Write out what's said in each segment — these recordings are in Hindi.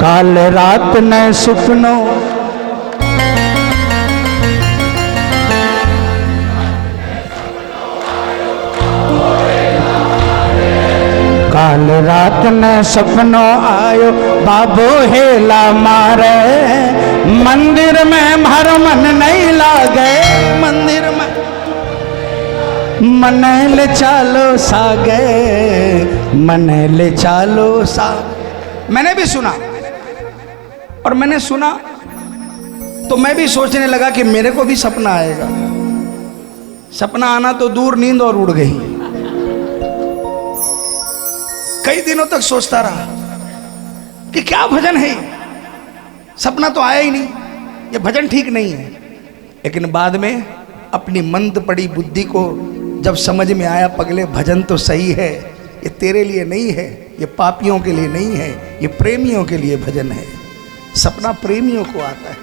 काल रात ने सुपनो काल रात ने सपनो आयो बाबो हेला मारे मंदिर में हर मन नहीं लागे मंदिर में मन ले चालो सागे मन ले चालो सा। मैंने भी सुना और मैंने सुना तो मैं भी सोचने लगा कि मेरे को भी सपना आएगा। सपना आना तो दूर नींद और उड़ गई। कई दिनों तक सोचता रहा कि क्या भजन है। सपना तो आया ही नहीं, ये भजन ठीक नहीं है। लेकिन बाद में अपनी मंद पड़ी बुद्धि को जब समझ में आया, पगले भजन तो सही है, ये तेरे लिए नहीं है, ये पापियों के लिए नहीं है, ये प्रेमियों के लिए भजन है। सपना प्रेमियों को आता है।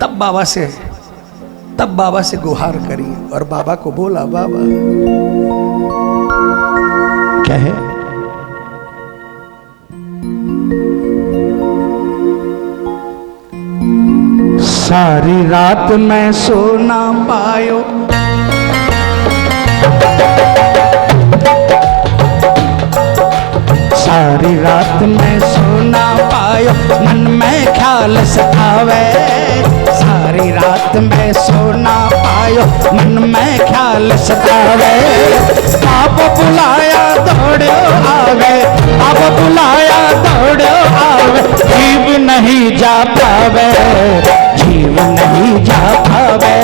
तब बाबा से गुहार करी और बाबा को बोला, बाबा क्या है? सारी रात मैं सो ना पायो, सारी रात में सो ना पायो, मन में ख्याल सतावे। सारी रात में सो ना पायो, मन में ख्याल सतावे। आप बुलाया दौड़ो आवे, आप बुलाया दौड़ो आवे, जीव नहीं जा पावे, जीव नहीं जा पावे।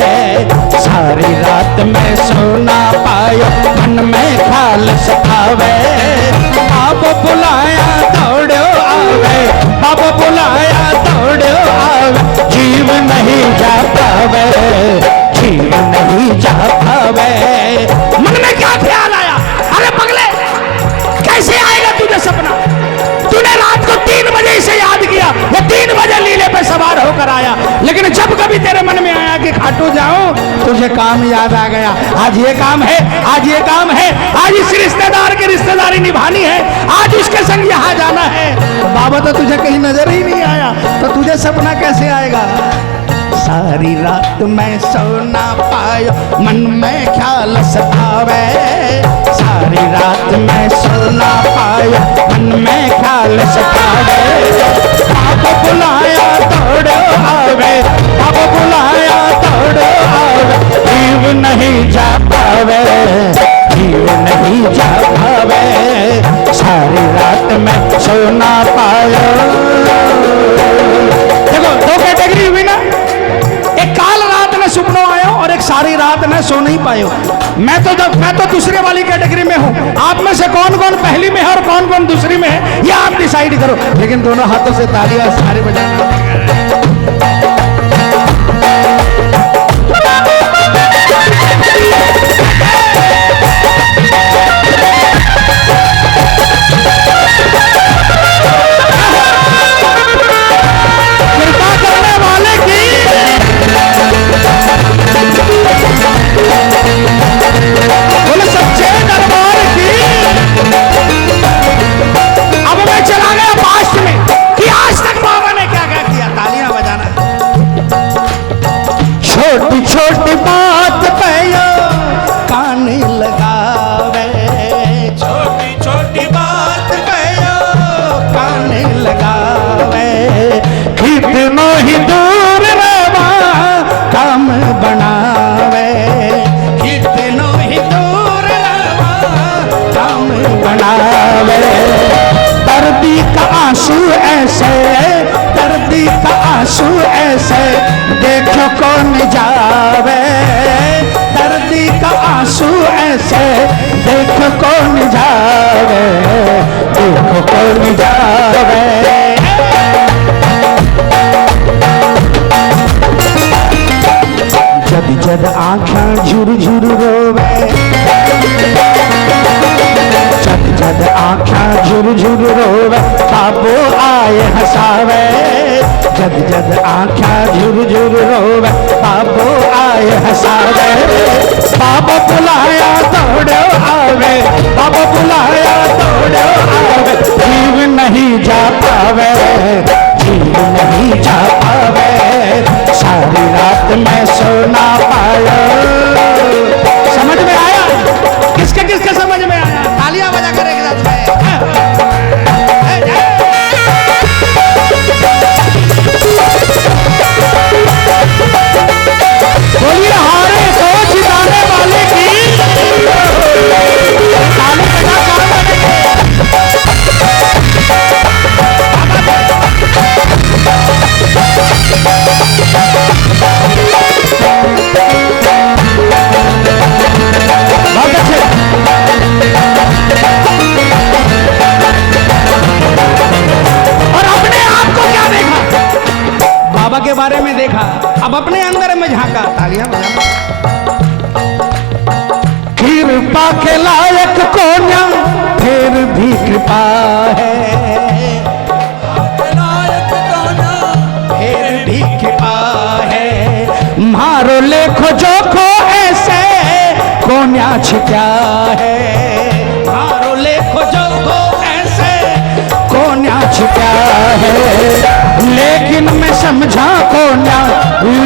सारी रात में सो ना पायो, मन में ख्याल सतावे। बाबा बुलाया दौड़ो आवे, बाबा बुलाया दौड़ो आवे, जीव नहीं जा पावे, जीव नहीं जा पावे। मन में क्या ख्याल आया? अरे पगले, कैसे आएगा तुझे सपना? तूने रात को 3 बजे से याद किया, वो 3 बजे लीले पे सवार होकर आया। लेकिन जब कभी तेरे मन में आया कि खाटू जाऊं, तुझे काम याद आ गया। आज ये काम है, आज ये काम है, आज इस रिश्तेदार की रिश्तेदारी निभानी है, आज उसके संग यहाँ जाना है। बाबा तो तुझे कहीं नजर ही नहीं आया, तो तुझे सपना कैसे आएगा? सारी रात मैं सो ना पायो, मन में ख्याल सतावे। सारी रात मैं सो ना पायो, मन में ख्याल सतावे। बाबा बुलाया दौड़ो आवे, बाबा बुलाया दौड़ो आवे, जीव नहीं जा पावे, जीव नहीं जा पावे। सारी रात में सो ना पायो। देखो 2 कैटेगरी हुई ना, एक काल रात में सुपनों आयो और एक सारी रात में सो नहीं पायो। मैं तो दूसरे वाली कैटेगरी में हूँ। आप में से कौन कौन पहली में है और कौन कौन दूसरी में है, ये आप डिसाइड करो। लेकिन दोनों हाथों से तालियां सारे बजाना। छोटी बात पे यो कान लगावे, छोटी छोटी बात पे यो कान लगावे। कितनो ही दूर रवा काम बनावे, कितनो ही दूर रवा काम बनावे। दर्दी का आंसू ऐसे, दर्दी का आंसू ऐसे देखो कौन जावे। दर्दी का आंसू ऐसे देखो कौन जावे, देखो कौन जावे। जद जद आँखें झुर झुर रोवे, जद जद आँखें झुर झुर रोवे, बाबू आए हंसावे। जद जद आँखें झुर झुर रोवे, बाबू आए हंसावे। बाबा बुलाया दौड़ो आवे, बाबा बुलाया दौड़ो आवे, जीव नहीं जा पावे, जीव नहीं जा पावे, सारी रात में सोना पाया। समझ में आया? किसके किसके समझ में आया? तालियां बजा कर एक साथ में। बोलिए हारे तो जिताने वाले की ताली बजा काम करेंगे। बहुत अच्छे। और अपने आप को क्या देखा? बाबा के बारे में देखा, अब अपने अंदर में झांका। तालियां बजा। कृपा के लायक कौन फिर भी कृपा है, फिर भी कृपा है, मारो लेखो जो को ऐसे कौन क्या है, मारो लेखो जो को ऐसे कौन क्या है, लेकिन मैं समझा को ना,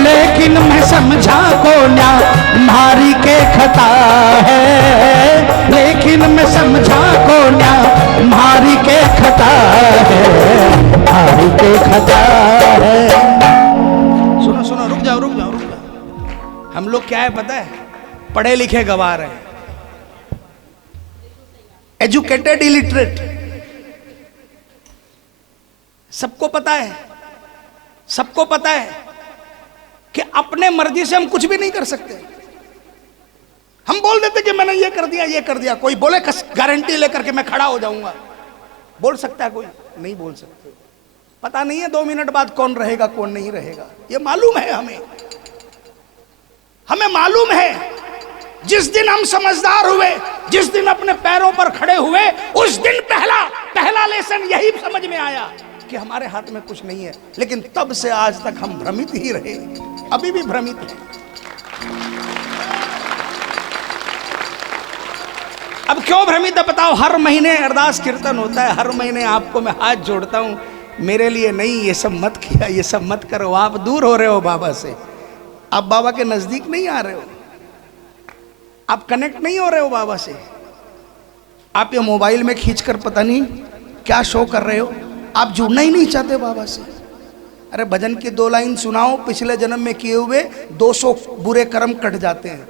लेकिन मैं समझा को ना, मारी के खता है, लेकिन मैं समझा को ना, मारी के खता है, मारी के खता है। सुनो सुनो, रुक जाओ रुक जाओ रुक जाओ। हम लोग क्या है पता है? पढ़े लिखे गवार हैं, एजुकेटेड इलिटरेट। सबको पता है, सबको पता है कि अपने मर्जी से हम कुछ भी नहीं कर सकते। हम बोल देते कि मैंने ये कर दिया ये कर दिया। कोई बोले गारंटी लेकर के मैं खड़ा हो जाऊंगा, बोल सकता है कोई? नहीं बोल सकते। पता नहीं है 2 मिनट बाद कौन रहेगा कौन नहीं रहेगा, ये मालूम है हमें। हमें मालूम है जिस दिन हम समझदार हुए, जिस दिन अपने पैरों पर खड़े हुए, उस दिन पहला लेसन यही समझ में आया कि हमारे हाथ में कुछ नहीं है। लेकिन तब से आज तक हम भ्रमित ही रहे, अभी भी भ्रमित हैं। अब क्यों भ्रमित है बताओ? हर महीने अरदास कीर्तन होता है, हर महीने आपको मैं हाथ जोड़ता हूं, मेरे लिए नहीं ये सब मत किया, ये सब मत करो। आप दूर हो रहे हो बाबा से, आप बाबा के नजदीक नहीं आ रहे हो, आप कनेक्ट नहीं हो रहे हो बाबा से। आप ये मोबाइल में खींचकर पता नहीं क्या शो कर रहे हो, आप जुड़ना ही नहीं चाहते बाबा से। अरे भजन की 2 लाइन सुनाओ, पिछले जन्म में किए हुए 200 बुरे कर्म कट जाते हैं।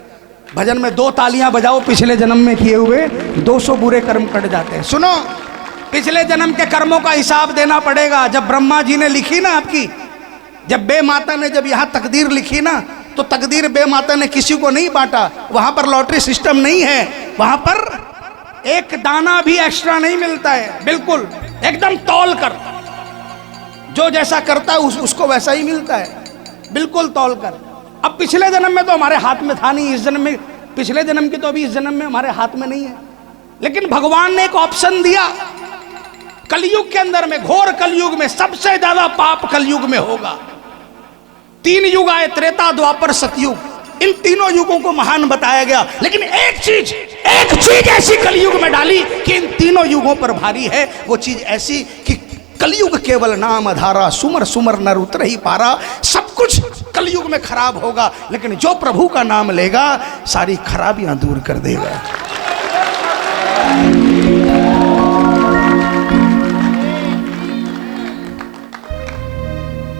भजन में 2 तालियां बजाओ, पिछले जन्म में किए हुए 200 बुरे कर्म कट जाते हैं। सुनो, पिछले जन्म के कर्मों का हिसाब देना पड़ेगा। जब ब्रह्मा जी ने लिखी ना आपकी, जब बे माता ने जब यहाँ तकदीर लिखी ना, तो तकदीर बे माता ने किसी को नहीं बांटा। वहां पर लॉटरी सिस्टम नहीं है, वहां पर एक दाना भी एक्स्ट्रा नहीं मिलता है, बिल्कुल एकदम तौल कर। जो जैसा करता है उसको वैसा ही मिलता है, बिल्कुल तौल कर। अब पिछले जन्म में तो हमारे हाथ में था नहीं, इस जन्म में, पिछले जन्म की तो अभी इस जन्म में हमारे हाथ में नहीं है। लेकिन भगवान ने एक ऑप्शन दिया। कलयुग के अंदर में, घोर कलयुग में, सबसे ज्यादा पाप कलयुग में होगा। 3 युग आए, त्रेता द्वापर सतयुग। इन तीनों युगों को महान बताया गया, लेकिन एक चीज ऐसी कलयुग में डाली कि इन तीनों युगों पर भारी है। वो चीज ऐसी कि कलयुग केवल नाम आधारा, सुमर सुमर नर उतर ही पारा। सब कुछ कलयुग में खराब होगा, लेकिन जो प्रभु का नाम लेगा सारी खराबियां दूर कर देगा।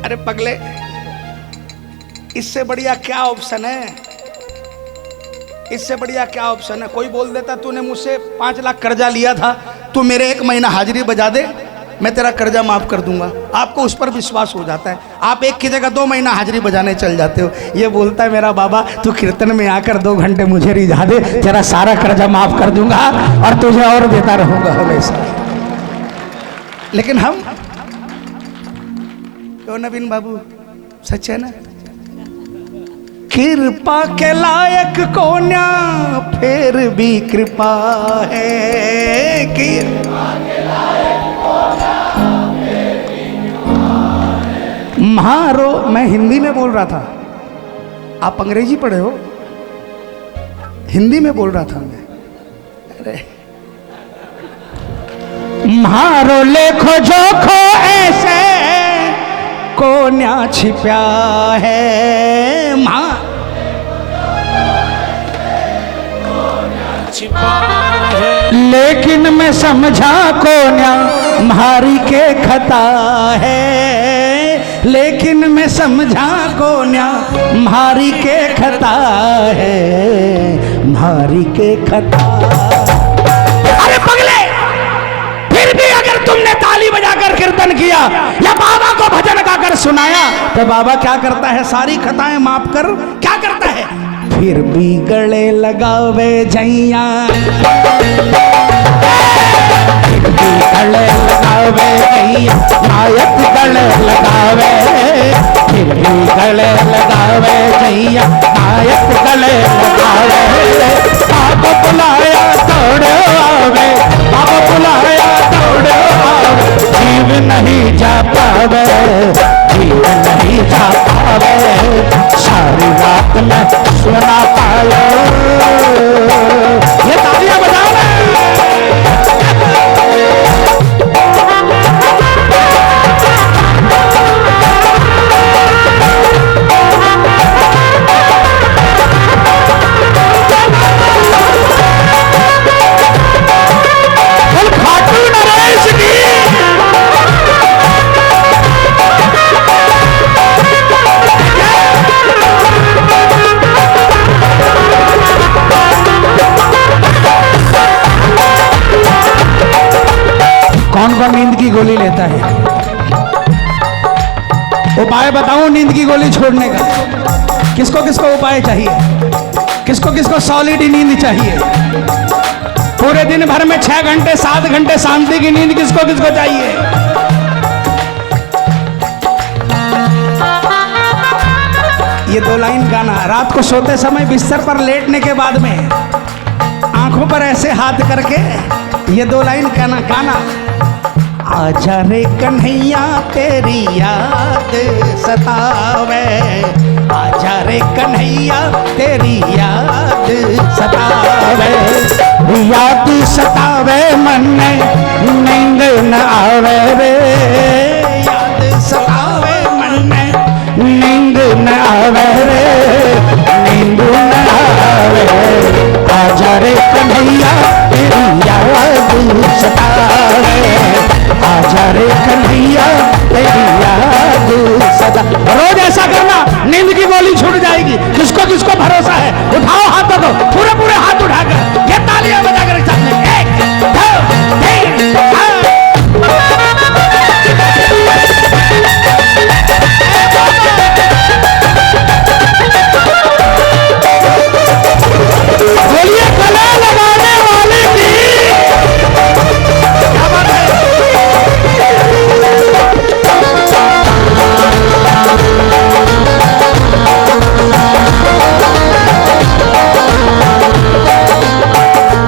अरे पगले, इससे बढ़िया क्या ऑप्शन है? इससे बढ़िया क्या ऑप्शन है? कोई बोल देता तूने मुझसे 5 लाख कर्जा लिया था, तू मेरे 1 महीना हाजिरी बजा दे, मैं तेरा कर्जा माफ कर दूंगा। आपको उस पर विश्वास हो जाता है, आप एक की जगह 2 महीना हाजिरी बजाने चल जाते हो। ये बोलता है मेरा बाबा तू कीर्तन में आकर 2 घंटे मुझे रिझा दे, तेरा सारा कर्जा माफ कर दूंगा और तुझे और देता रहूंगा हमेशा। लेकिन हम तो नवीन बाबू सच है ना, कृपा के लायक कोन्या फिर भी कृपा है, कृपा के लायक कोन्या फिर भी कृपा है। मारो, मैं हिंदी में बोल रहा था, आप अंग्रेजी पढ़े हो। हिंदी में बोल रहा था मैं। अरे मारो लेखो जोखो ऐसे को न्या छिप्या है लेकिन मैं समझा को न्या म्हारी के खता है, लेकिन मैं समझा को न्या म्हारी के खता है, म्हारी के खता। अरे पगले, फिर भी अगर तुमने ताली बजाकर कीर्तन किया या बाबा को भजन गाकर सुनाया तो बाबा क्या करता है? सारी खताएं माफ कर क्या करता है? फिर भी गले लगावे जैया, फिर भी गले लगावे जैया, नायक गले लगावे, फिर भी गले लगावे जैया, नायक गले लगावे। बाबा बुलाया दौड़े आवे, बाबा बुलाया दौड़े आवे, जीव नहीं जा पावे, जीव नहीं जा पावे, सारी रात में सुना पाया। ये तालियां बजाओ ना। कौन कौन नींद की गोली लेता है? उपाय बताऊं नींद की गोली छोड़ने का? किसको किसको उपाय चाहिए? किसको किसको सॉलिड नींद चाहिए? पूरे दिन भर में 6 घंटे 7 घंटे शांति की नींद किसको किसको चाहिए? ये 2 लाइन गाना रात को सोते समय बिस्तर पर लेटने के बाद में आंखों पर ऐसे हाथ करके ये 2 लाइन गाना। आजा रे कन्हैया तेरी याद सतावे, आजा रे कन्हैया तेरी याद सतावे, याद सतावे मन में नींद न आवे रे, याद सतावे मन में नींद न आवे रे, नींद न आवे। आजा रे कन्हैया तेरी याद सतावे, आजा रे कन्हैया तेरी याद सदा। रोज ऐसा करना, नींद की गोली छूट जाएगी। किसको किसको भरोसा है? उठाओ हाथों को, पूरे पूरे हाथ उठाकर ये तालियां बजाकर साथ में 1 2 3 बोलिए गले लगाने वाले की क्या बात है?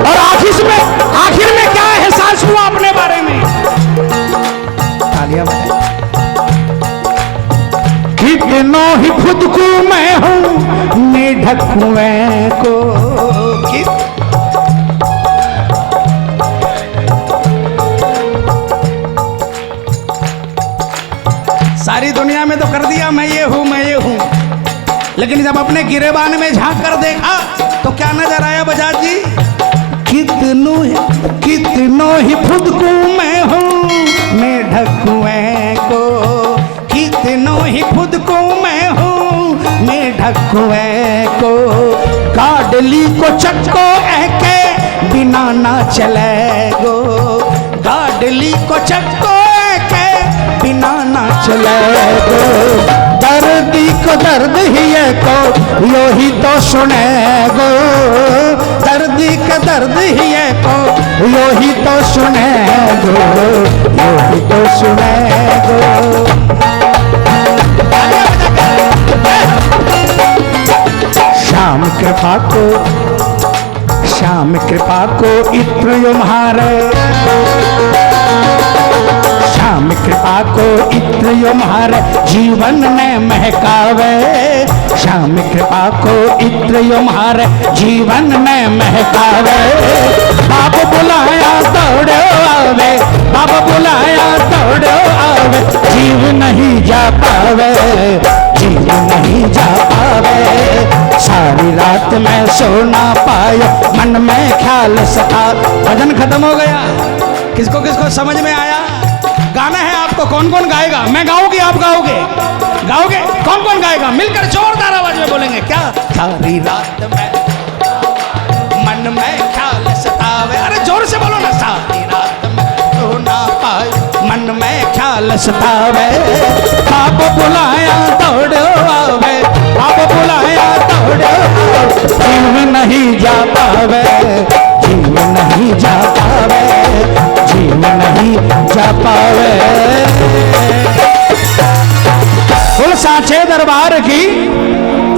और आखिर में क्या एहसास हुआ अपने बारे में? तालियां बजाएं। कितनों ही खुद को मैं हूं निढक कुएं को, सारी दुनिया में तो कर दिया मैं ये हूं मैं ये हूं, लेकिन जब अपने गिरेबान में झांक कर देखा तो क्या नजर आया बजाज जी? कितनों ही खुद को मैं हूं निढक कुएं को, कितनों ही खुद को मैं हूं निढक कुएं को, गाडली को चक्को ऐके बिना ना चले गो, गाडली को चक्को ऐके बिना ना चले गो, दर्दी को दर्द ही है को यो ही तो सुने गो, दर्दी का दर्द ही है को यो ही तो सुने गो, यो ही तो सुने गो। श्याम कृपा को इत्र तुम्हारे, श्याम कृपा को इत्र तुम्हारे जीवन में महकावे, श्याम कृपा को इत्र मारे जीवन में महकावे। बाप बुलाया दौड़ो आवे, बाप बुलाया दौड़ो आवे, जीव नहीं जा पावे, जीव नहीं जा पावे। सारी रात में सो ना पायो, मन में ख्याल सता। भजन खत्म हो गया। किसको किसको समझ में आया? गाना है आपको, कौन कौन गाएगा? मैं गाऊंगी, आप गाओगे? गाओगे? कौन कौन गाएगा? मिलकर जोरदार आवाज में बोलेंगे। क्या? सारी रात में मन में ख्याल सतावे। अरे जोर से बोलो ना। सारी रात में सो ना पाए, मन में ख्याल सतावे। बाप बुलाया दौड़ो आवे, बाप बुलाया दौड़ो आवे, जीव नहीं जा पावे, जीव नहीं जा पावे, जीव नहीं जा पावे। बोल साचे दरबार की,